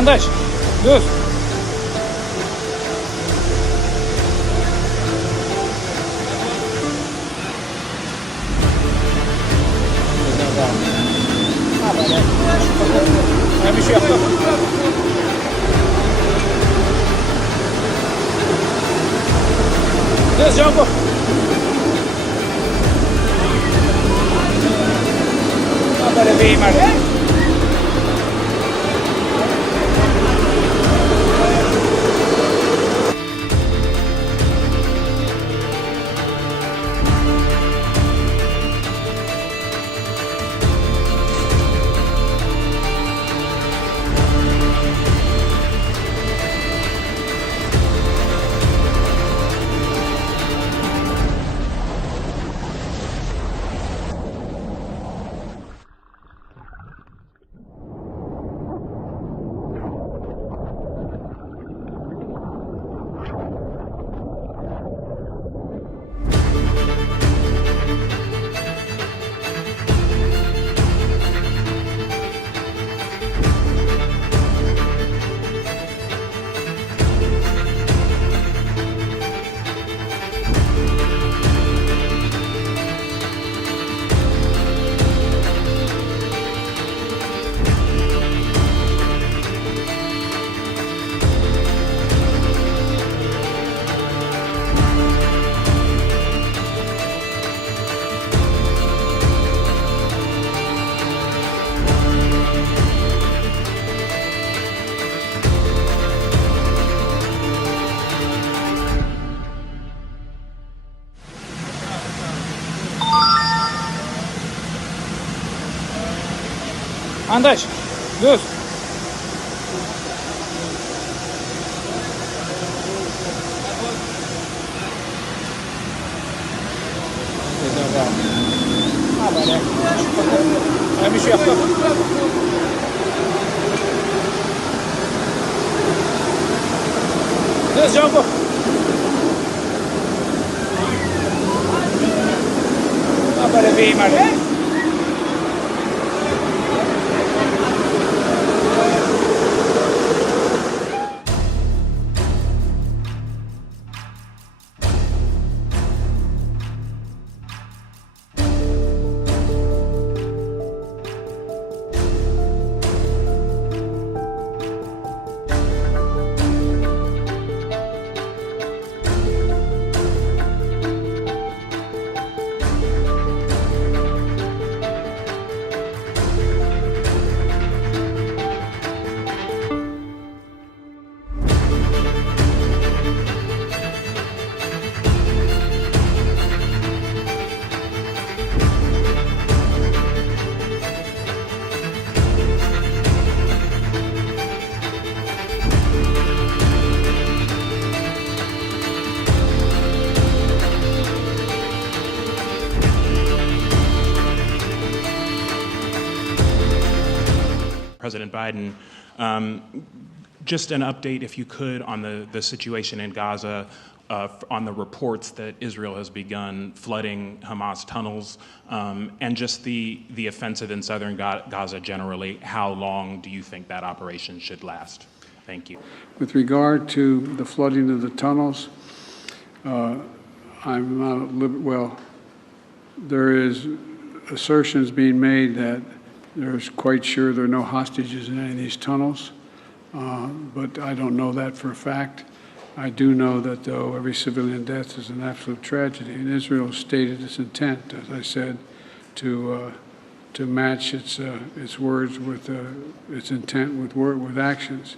Andaç, dur. Ben bir şey yaptım. Dur Canko. Böyle beyim var. Andaç, dur. Ben bir şey yaptım. Dur Canko. Böyle beyim var. President Biden. Just an update, if you could, on the situation in Gaza, on the reports that Israel has begun flooding Hamas tunnels, and just the offensive in southern Gaza generally. How long do you think that operation should last? Thank you. With regard to the flooding of the tunnels, I'm not, well, there is assertions being made that they're quite sure there are no hostages in any of these tunnels, but I don't know that for a fact. I do know that, though, every civilian death is an absolute tragedy, and Israel stated its intent, as I said, to match its words with its intent with actions.